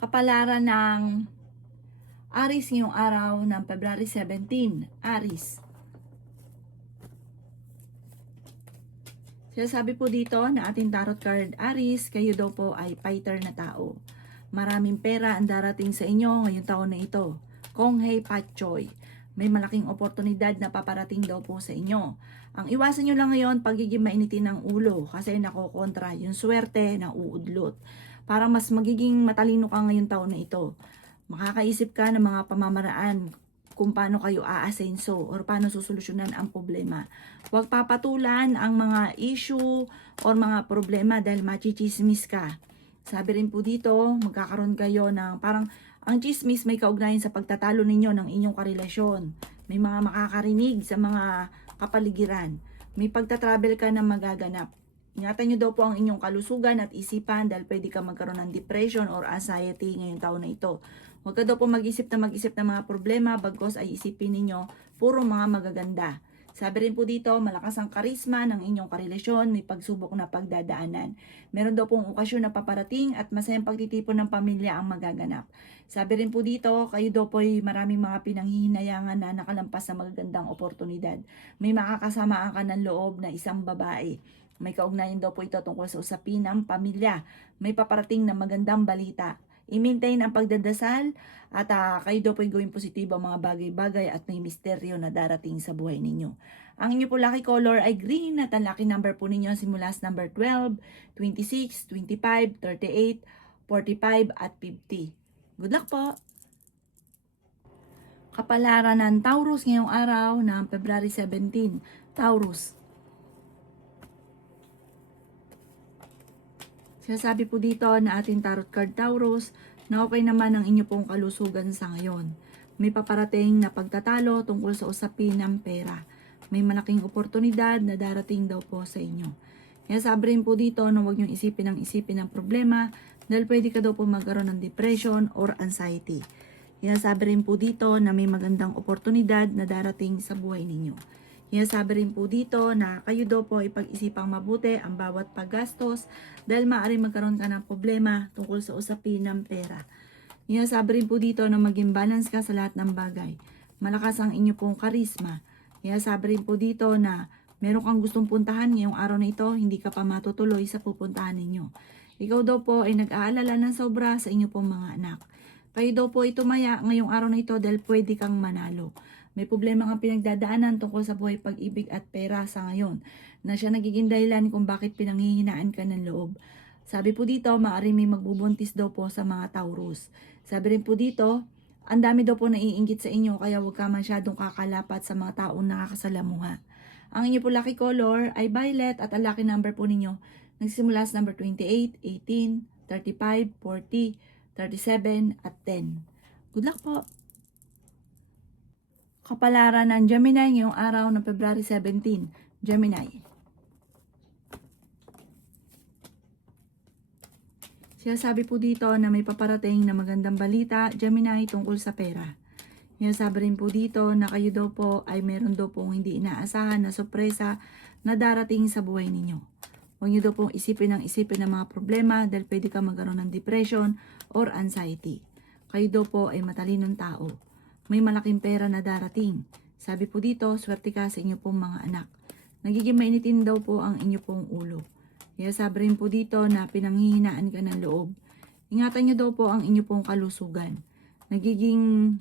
Kapalaran ng Aries ngayong araw ng February 17. Aries. Sinasabi po dito na ating tarot card, Aries, kayo daw po ay fighter na tao. Maraming pera ang darating sa inyo ngayong taon na ito. Konghei Patchoy. May malaking oportunidad na paparating daw po sa inyo. Ang iwasan nyo lang ngayon, pagiging mainitin ng ulo kasi nakokontra yung swerte na uudlot. Para mas magiging matalino ka ngayong taon na ito. Makakaisip ka ng mga pamamaraan kung paano kayo aasenso or paano susolusyonan ang problema. Huwag papatulan ang mga issue or mga problema dahil machichismis ka. Sabi rin po dito, magkakaroon kayo ng parang ang chismis may kaugnayan sa pagtatalo ninyo ng inyong karelasyon. May mga makakarinig sa mga kapaligiran. May pagtatravel ka na magaganap. Ingatan nyo daw po ang inyong kalusugan at isipan dahil pwede ka magkaroon ng depression or anxiety ngayong taon na ito. Huwag ka daw po mag-isip ng mga problema bagkos ay isipin ninyo puro mga magaganda. Sabi rin po dito, malakas ang karisma ng inyong karelasyon, may pagsubok na pagdadaanan. Meron daw pong okasyon na paparating at masayang pagtitipon ng pamilya ang magaganap. Sabi rin po dito, kayo daw po ay maraming mga pinanghihinayangan na nakalampas sa magagandang oportunidad. May makakasamaan ka ng loob na isang babae. May kaugnayan daw po ito tungkol sa usapin ng pamilya. May paparating na magandang balita. I-maintain ang pagdadasal at kayo daw po ay gawing positibo ang mga bagay-bagay at may misteryo na darating sa buhay ninyo. Ang inyo po lucky color ay green at ang lucky number po ninyo simula sa number 12, 26, 25, 38, 45 at 50. Good luck po! Kapalaran ng Taurus ngayong araw ng February 17. Taurus. Sinasabi po dito na ating tarot card Taurus na okay naman ang inyo pong kalusugan sa ngayon. May paparating na pagtatalo tungkol sa usapin ng pera. May malaking oportunidad na darating daw po sa inyo. Kaya sabi rin po dito na huwag niyong isipin ng problema dahil pwede ka daw po magkaroon ng depression or anxiety. Kaya sabi rin po dito na may magandang oportunidad na darating sa buhay ninyo. Sabi rin po dito na kayo daw po ipag-isipang mabuti ang bawat paggastos dahil maaaring magkaroon ka ng problema tungkol sa usapin ng pera. Sabi rin po dito na maging balance ka sa lahat ng bagay. Malakas ang inyo pong karisma. Sabi rin po dito na meron kang gustong puntahan ngayong araw na ito, hindi ka pa matutuloy sa pupuntahan ninyo. Ikaw daw po ay nag-aalala ng sobra sa inyo pong mga anak. Kayo daw po ay tumaya ngayong araw na ito dahil pwede kang manalo. May problema kang pinagdadaanan tungkol sa buhay pag-ibig at pera sa ngayon na siya nagiging dahilan kung bakit pinanghihinaan ka ng loob. Sabi po dito, maaaring may magbubuntis daw po sa mga Taurus. Sabi rin po dito, ang dami daw po naiinggit sa inyo kaya huwag ka masyadong kakalapat sa mga taong nakakasalamuha. Ang inyo po lucky color ay violet at ang lucky number po ninyo nagsimula sa number 28, 18, 35, 40, 37 at 10. Good luck po! Kapalaran ng Gemini ngayong araw ng February 17. Gemini. Sinasabi po dito na may paparating na magandang balita, Gemini, tungkol sa pera. Sinasabi rin po dito na kayo daw po ay meron daw pong hindi inaasahan na sorpresa na darating sa buhay ninyo. Huwag nyo daw pong isipin ng mga problema dahil pwede ka magkaroon ng depression or anxiety. Kayo daw po ay matalinong tao. May malaking pera na darating. Sabi po dito, swerte ka sa inyo pong mga anak. Nagiging mainitin daw po ang inyo pong ulo. Kaya sabi rin po dito na pinanghihinaan ka ng loob. Ingatan nyo daw po ang inyo pong kalusugan. Nagiging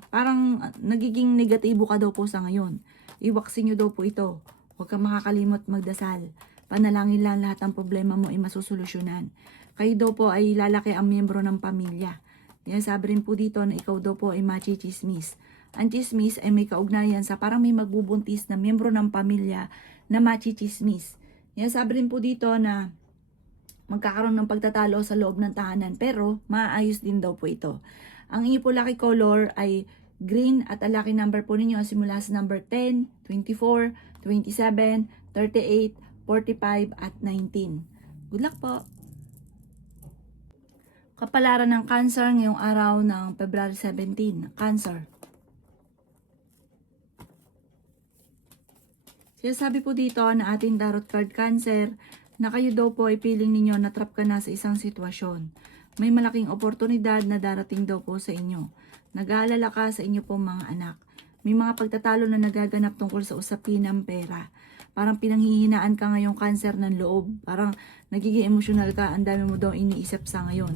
negatibo ka daw po sa ngayon. Iwaksin nyo daw po ito. Huwag kang makakalimot magdasal. Panalangin lang lahat ng problema mo ay masusolusyonan. Kayo daw po ay lalaki ang miyembro ng pamilya. Kaya sabi rin po dito na ikaw daw po ay machichismis. Ang chismis ay may kaugnayan sa parang may magbubuntis na miyembro ng pamilya na machichismis. Kaya sabi rin po dito na magkakaroon ng pagtatalo sa loob ng tahanan pero maayos din daw po ito. Ang inyo po lucky color ay green at ang lucky number po ninyo simula sa number 10, 24, 27, 38, 45 at 19. Good luck po! Kapalaran ng Cancer ngayong araw ng February 17. Cancer. Sinasabi po dito na ating tarot card Cancer na kayo daw po ay feeling ninyo na trap ka na sa isang sitwasyon. May malaking oportunidad na darating daw po sa inyo. Nag-aalala ka sa inyo pong mga anak. May mga pagtatalo na nagaganap tungkol sa usapin ng pera. Parang pinanghihinaan ka ngayong cancer ng loob. Parang nagiging emosyonal ka, ang dami mo daw iniisip sa ngayon.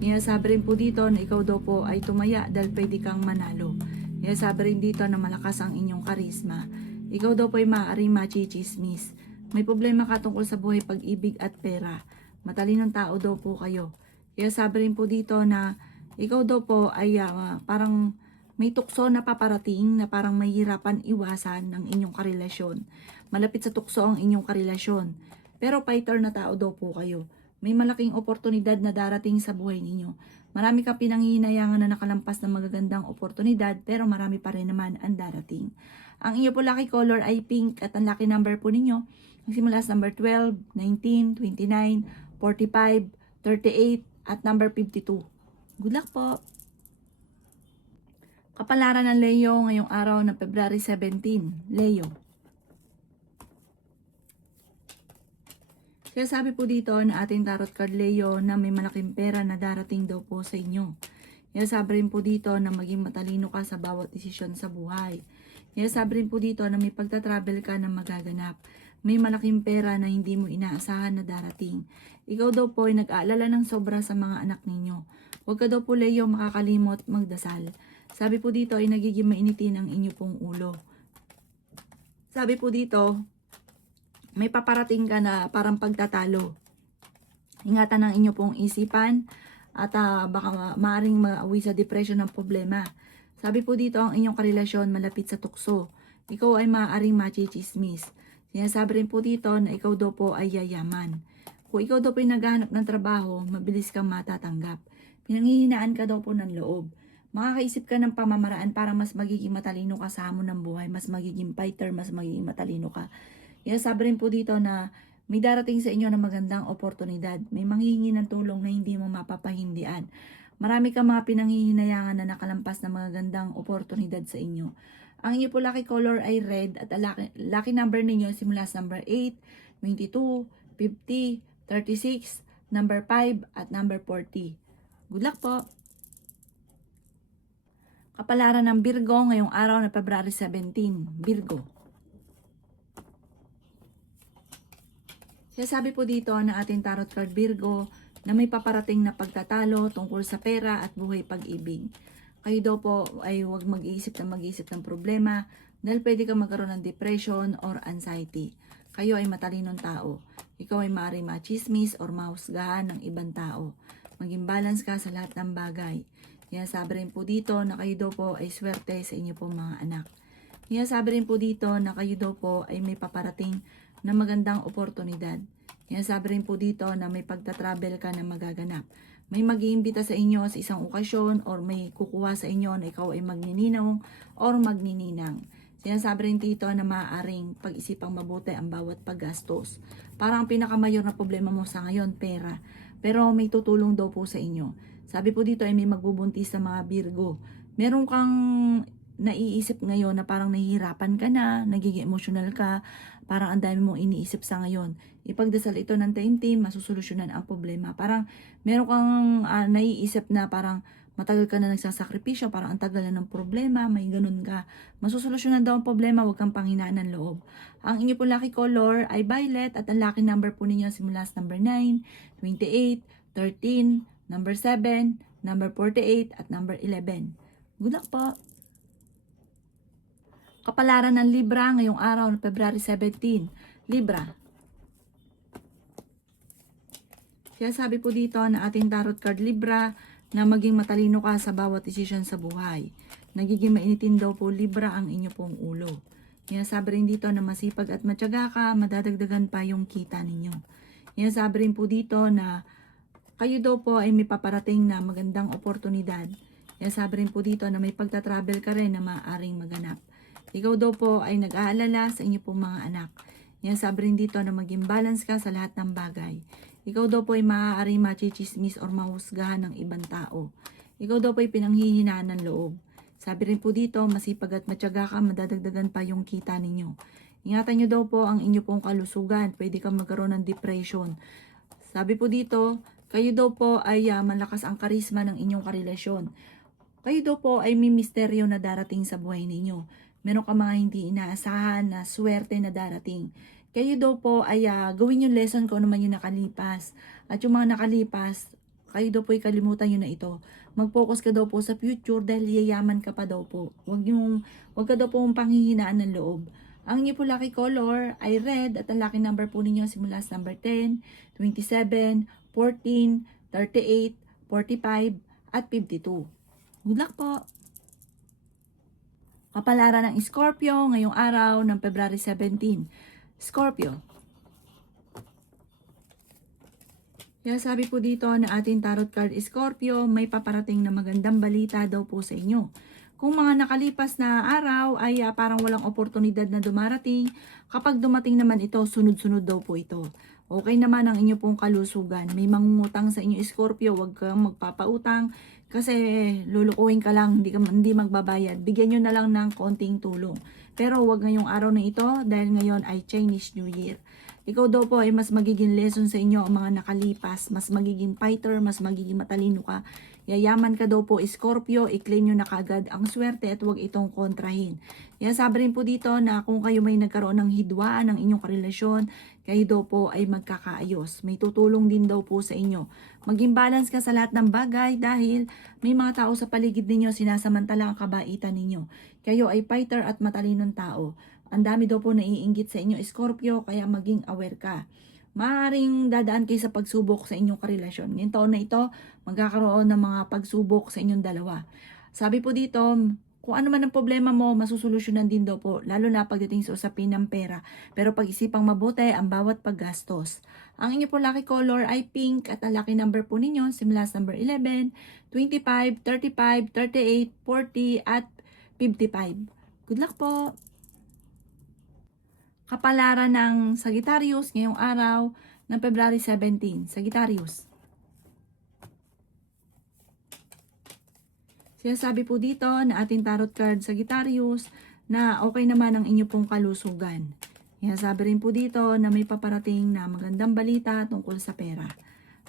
Kaya sabi rin po dito na ikaw daw po ay tumaya dahil pwede kang manalo. Kaya sabi rin dito na malakas ang inyong karisma. Ikaw daw po ay maaaring machichismis. May problema ka tungkol sa buhay, pag-ibig at pera. Matalinong tao daw po kayo. Kaya sabi rin po dito na ikaw daw po ay parang may tukso na paparating na parang mahihirapan iwasan ng inyong karelasyon. Malapit sa tukso ang inyong karelasyon. Pero fighter na tao daw po kayo. May malaking oportunidad na darating sa buhay ninyo. Marami kang pinanghihinayangan na nakalampas ng magagandang oportunidad pero marami pa rin naman ang darating. Ang inyo po lucky color ay pink at ang lucky number po ninyo magsimula sa number 12, 19, 29, 45, 38 at number 52. Good luck po! Kapalaran ng Leo ngayong araw ng February 17. Leo. Kaya sabi po dito na ating tarot card Leo na may malaking pera na darating daw po sa inyo. Kaya sabi rin po dito na maging matalino ka sa bawat desisyon sa buhay. Kaya sabi rin po dito na may pagta-travel ka na magaganap. May malaking pera na hindi mo inaasahan na darating. Ikaw daw po ay nag-aalala ng sobra sa mga anak ninyo. Huwag ka daw po Leo makakalimot magdasal. Sabi po dito ay nagiging mainitin ang inyo pong ulo. Sabi po dito, may paparating ka na parang pagtatalo. Ingatan ang inyo pong isipan at baka maaaring maawi sa depression ng problema. Sabi po dito ang inyong karelasyon malapit sa tukso. Ikaw ay maaaring machichismis. Sinasabi rin po dito na ikaw daw po ay yayaman. Kung ikaw daw po ay naghahanap ng trabaho, mabilis kang matatanggap. Pinanghihinaan ka daw po ng loob. Makakaisip ka ng pamamaraan para mas magiging matalino ka sa hamon ng buhay, mas magiging fighter, mas magiging matalino ka. Kaya sabi rin po dito na may darating sa inyo na magandang oportunidad. May manghihingi ng tulong na hindi mo mapapahindian. Marami kang mga pinanghihinayangan na nakalampas na magandang oportunidad sa inyo. Ang inyo po lucky color ay red at lucky number ninyo simula sa number 8, 22, 50, 36, number 5 at number 40. Good luck po! Kapalaran ng Virgo ngayong araw na February 17. Virgo. Kaya sabi po dito na ating tarot card Virgo na may paparating na pagtatalo tungkol sa pera at buhay pag-ibig. Kayo daw po ay huwag mag-iisip ng problema dahil pwede kang magkaroon ng depression or anxiety. Kayo ay matalinong tao. Ikaw ay maaaring machismis or mahusgahan ng ibang tao. Maging balance ka sa lahat ng bagay. Kaya sabi rin po dito na kayo daw po ay swerte sa inyo pong mga anak. Kaya sabi rin po dito na kayo daw po ay may paparating na magandang oportunidad. Kaya sabi rin po dito na may pagta-travel ka na magaganap. May mag-iimbita sa inyo sa isang okasyon or may kukuha sa inyo na ikaw ay magnininong or magnininang. Sinasabi rin dito na maaaring pag-isipang mabuti ang bawat paggastos. Parang ang pinakamayor na problema mo sa ngayon, pera. Pero may tutulong daw po sa inyo. Sabi po dito ay may magbubuntis sa mga Virgo. Meron kang naiisip ngayon na parang nahihirapan ka na, nagiging emotional ka, parang ang dami mong iniisip sa ngayon. Ipagdasal ito ng taimtim, masusolusyonan ang problema. Parang meron kang naiisip na parang matagal ka na nagsasakripisyo, parang ang tagal na ng problema, may ganun ka. Masusolusyonan daw ang problema, huwag kang panghinaan ng loob. Ang inyo po lucky color ay violet at ang lucky number po ninyo simula sa number 9, 28, 13, number 7, number 48 at number 11. Good luck po! Kapalaran ng Libra ngayong araw ng February 17. Libra. Kaya sabi po dito na ating tarot card Libra na maging matalino ka sa bawat desisyon sa buhay. Nagiging mainitin daw po Libra ang inyo pong ulo. Kaya sabi rin dito na masipag at matyaga ka, madadagdagan pa yung kita ninyo. Kaya sabi rin po dito na kayo daw po ay may paparating na magandang oportunidad. Kaya sabi rin po dito na may pagta-travel ka rin na maaaring maganap. Ikaw daw po ay nag-aalala sa inyo pong mga anak. Yan sabi rin dito na maging balance ka sa lahat ng bagay. Ikaw daw po ay maaaring machichismis or mahusgahan ng ibang tao. Ikaw daw po ay pinanghihinaan ng loob. Sabi rin po dito, masipag at matyaga ka, madadagdagan pa yung kita ninyo. Ingatan nyo daw po ang inyo pong kalusugan. Pwede kang magkaroon ng depression. Sabi po dito, Kayo daw po ay malakas ang karisma ng inyong karelasyon. Kayo daw po ay may misteryo na darating sa buhay ninyo. Meron ka mga hindi inaasahan na swerte na darating. Kayo daw po ay gawin yung lesson kung ano man yung nakalipas. At yung mga nakalipas, kayo daw po ay kalimutan nyo na ito. Mag-focus ka daw po sa future dahil yayaman ka pa daw po. Huwag ka daw po panghihinaan ng loob. Ang inyo po lucky color ay red at ang lucky number po ninyo simula sa number 10, 27, 14, 38, 45, at 52. Good luck po! Kapalaran ng Scorpio ngayong araw ng February 17. Scorpio. Kaya sabi po dito na ating tarot card Scorpio, may paparating na magandang balita daw po sa inyo. Kung mga nakalipas na araw ay parang walang oportunidad na dumarating, kapag dumating naman ito, sunod-sunod daw po ito. Okay naman ang inyo pong kalusugan. May mangungutang sa inyo Scorpio, huwag kang magpapautang kasi lulukuhin ka lang, hindi magbabayad. Bigyan nyo na lang ng konting tulong. Pero huwag ngayong araw na ito dahil ngayon ay Chinese New Year. Ikaw daw po ay mas magiging lesson sa inyo ang mga nakalipas, mas magiging fighter, mas magiging matalino ka. Yayaman ka daw po Scorpio, i-claim nyo na kagad ang swerte at huwag itong kontrahin. Kaya sabi rin po dito na kung kayo may nagkaroon ng hidwaan ng inyong karelasyon, kayo daw po ay magkakaayos. May tutulong din daw po sa inyo. Maging balance ka sa lahat ng bagay dahil may mga tao sa paligid ninyo sinasamantala ang kabaitan ninyo. Kayo ay fighter at matalinong tao. Ang dami daw po naiinggit sa inyo Scorpio kaya maging aware ka. Maaaring dadaan kayo sa pagsubok sa inyong karelasyon. Ngayong taon na ito, magkakaroon ng mga pagsubok sa inyong dalawa. Sabi po dito, kung ano man ang problema mo, masusolusyonan din daw po, lalo na pagdating sa usapin ng pera. Pero pag-isipang mabuti ang bawat paggastos. Ang inyo po lucky color ay pink at ang lucky number po ninyo, simula sa number 11, 25, 35, 38, 40 at 55. Good luck po! Kapalaran ng Sagittarius ngayong araw ng February 17. Sagittarius. Sinasabi po dito na ating tarot card Sagittarius na okay naman ang inyo pong kalusugan. Sinasabi rin po dito na may paparating na magandang balita tungkol sa pera.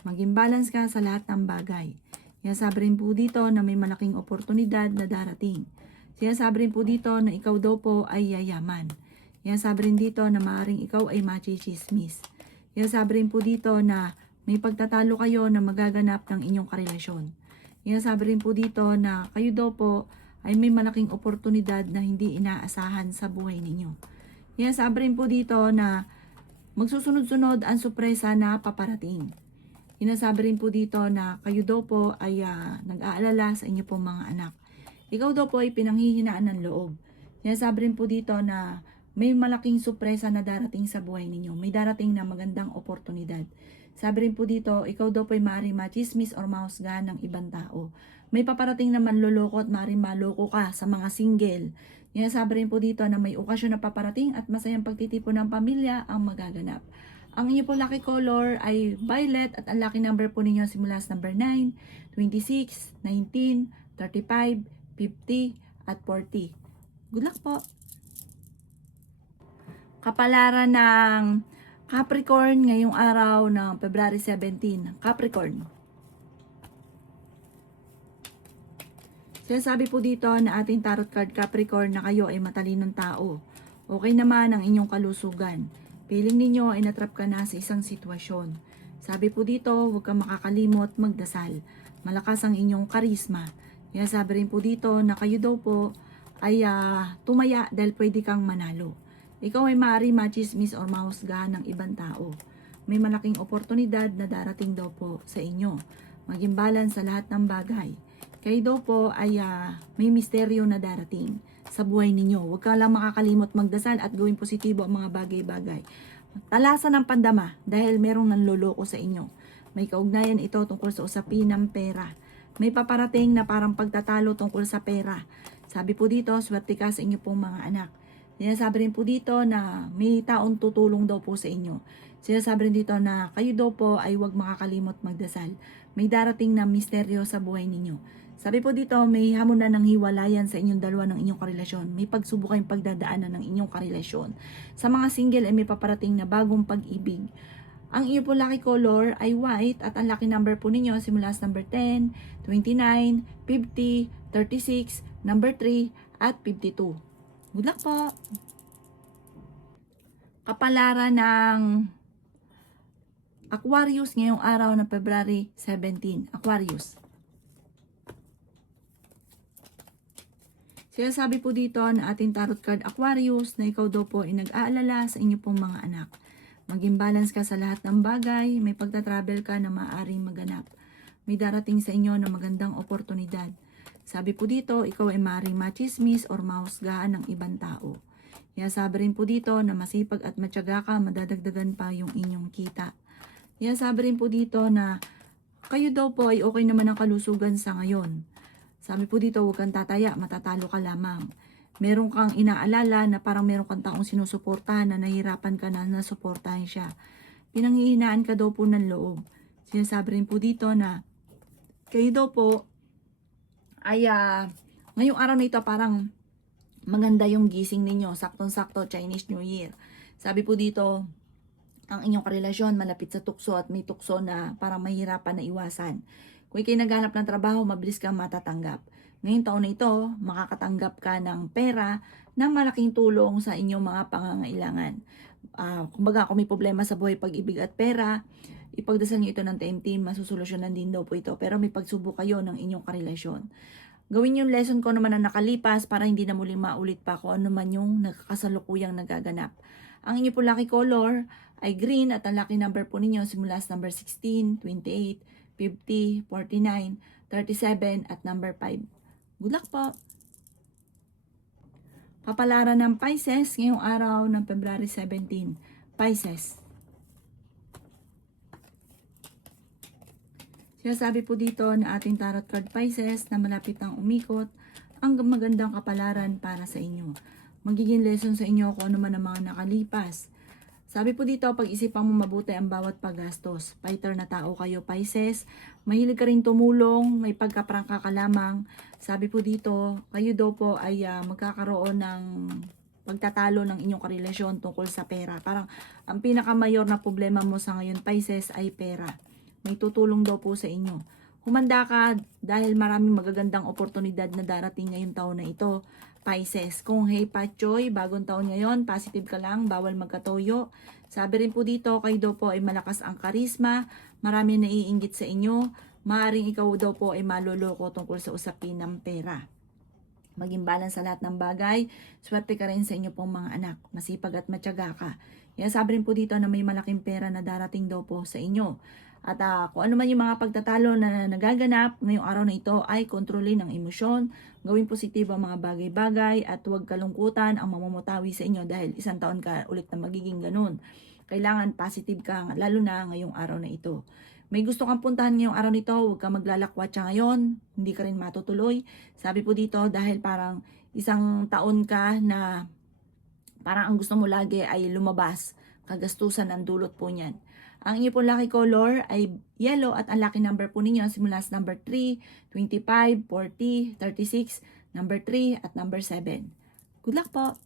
Maging balance ka sa lahat ng bagay. Sinasabi rin po dito na may malaking oportunidad na darating. Sinasabi rin po dito na ikaw daw po ay yayaman. Yan sabi rin dito na maaaring ikaw ay machichismis. Yan sabi rin po dito na may pagtatalo kayo na magaganap ng inyong karelasyon. Yan sabi rin po dito na kayo daw po ay may malaking oportunidad na hindi inaasahan sa buhay ninyo. Yan sabi rin po dito na magsusunod-sunod ang sorpresa na paparating. Sinasabi rin po dito na kayo daw po ay nag-aalala sa inyo pong mga anak. Ikaw daw po ay pinanghihinaan ng loob. Sinasabi rin po dito na may malaking sorpresa na darating sa buhay ninyo. May darating na magandang oportunidad. Sabi rin po dito, ikaw daw po ay maaaring machismis or mahusgahan ng ibang tao. May paparating na manloloko at maaaring maloko ka sa mga single. Yan sabi rin po dito na may okasyon na paparating at masayang pagtitipon ng pamilya ang magaganap. Ang inyo po lucky color ay violet at ang lucky number po ninyo simula sa number 9, 26, 19, 35, 50 at 40. Good luck po! Kapalaran ng Capricorn ngayong araw ng February 17. Capricorn. Sinasabi po dito na ating tarot card Capricorn na kayo ay matalinong tao. Okay naman ang inyong kalusugan. Feeling ninyo ay natrap ka na sa isang sitwasyon. Sabi po dito, huwag kang makakalimot magdasal. Malakas ang inyong karisma. Kaya sabi rin po dito na kayo daw po ay tumaya dahil pwede kang manalo. Ikaw ay maaari machismis or mahusgahan ng ibang tao. May malaking oportunidad na darating daw po sa inyo. Maging balance sa lahat ng bagay. Kayo daw po ay may misteryo na darating sa buhay ninyo. Huwag ka lang makakalimot magdasal at gawing positibo ang mga bagay-bagay. Talasan ng pandama dahil merong nanloloko sa inyo. May kaugnayan ito tungkol sa usapin ng pera. May paparating na parang pagtatalo tungkol sa pera. Sabi po dito, swerte ka sa inyo pong mga anak. Sinasabi rin po dito na may taong tutulong daw po sa inyo. Sinasabi rin dito na kayo daw po ay huwag makakalimot magdasal. May darating na misteryo sa buhay ninyo. Sabi po dito, may hamunan ng hiwalayan sa inyong dalawa ng inyong karelasyon. May pagsubok kayong pagdadaanan ng inyong karelasyon. Sa mga single ay may paparating na bagong pag-ibig. Ang iyo po lucky color ay white at ang lucky number po ninyo simula sa number 10, 29, 50, 36, number 3, at 52. Good luck po! Kapalaran ng Aquarius ngayong araw ng February 17. Aquarius. Sinasabi po dito na ating tarot card Aquarius na ikaw daw po ay nag-aalala sa inyo pong mga anak. Maging balance ka sa lahat ng bagay, may pagta-travel ka na maaaring maganap. May darating sa inyo na magandang oportunidad. Sabi po dito, ikaw ay maaaring machismis or mahusgahan ng ibang tao. Kaya sabi rin po dito na masipag at matyaga ka, madadagdagan pa yung inyong kita. Kaya sabi rin po dito na kayo daw po ay okay naman ang kalusugan sa ngayon. Sabi po dito, huwag kang tataya, matatalo ka lamang. Meron kang inaalala na parang meron kang taong sinusuportahan na nahihirapan ka na nasuportahan siya. Pinanghihinaan ka daw po ng loob. Sinasabi rin po dito na kayo daw po ay ngayong araw na ito parang maganda yung gising ninyo. Saktong-sakto, Chinese New Year. Sabi po dito, ang inyong karelasyon malapit sa tukso at may tukso na parang mahirapan na iwasan. Kung ikay naghanap ng trabaho, mabilis kang matatanggap. Ngayong taon na ito, makakatanggap ka ng pera na malaking tulong sa inyong mga pangangailangan. Kumbaga, kung may problema sa buhay, pag-ibig at pera, ipagdasal niyo ito ng TMT, masusolusyonan din daw po ito. Pero may pagsubok kayo ng inyong karelasyon. Gawin yung lesson ko naman na nakalipas para hindi na muling maulit pa kung ano man yung nagkasalukuyang nagaganap. Ang inyo po lucky color ay green at ang lucky number po ninyo simula sa number 16, 28, 50, 49, 37 at number 5. Good luck po! Kapalaran ng Pisces ngayong araw ng February 17. Pisces. Sinasabi po dito na ating tarot card Pisces na malapit nang umikot ang magandang kapalaran para sa inyo. Magiging lesson sa inyo kung ano man ang mga nakalipas. Sabi po dito, pag-isipan mo mabuti ang bawat paggastos. Fighter na tao kayo, Pisces. Mahilig ka rin tumulong, may pagkaprangka ka lamang. Sabi po dito, kayo daw po ay magkakaroon ng pagtatalo ng inyong karelasyon tungkol sa pera. Parang ang pinakamayor na problema mo sa ngayon, Pisces, ay pera. May tutulong daw po sa inyo. Humanda ka dahil maraming magagandang oportunidad na darating ngayong taon na ito. Pisces, kung hey Patchoy, bagong taon ngayon, positive ka lang, bawal magkatoyo. Sabi rin po dito, kayo daw po ay malakas ang karisma, marami naiinggit sa inyo, maaaring ikaw daw po ay maloloko tungkol sa usapin ng pera. Maging balance sa lahat ng bagay, swerte ka rin sa inyo pong mga anak, masipag at matyaga ka. Kaya sabi rin po dito na may malaking pera na darating daw po sa inyo. At kung ano man yung mga pagtatalo na nagaganap ngayong araw na ito ay kontrolin ang emosyon, gawin positibo ang mga bagay-bagay at huwag kalungkutan ang mamumutawi sa inyo dahil isang taon ka ulit na magiging ganun. Kailangan positive ka lalo na ngayong araw na ito. May gusto kang puntahan ngayong araw nito, huwag kang maglalakwatsa ngayon, hindi ka rin matutuloy. Sabi po dito dahil parang isang taon ka na parang ang gusto mo lagi ay lumabas, kagastusan ang dulot po niyan. Ang inyo po lucky color ay yellow at ang lucky number po ninyo simula sa number 3, 25, 40, 36, number 3 at number 7. Good luck po!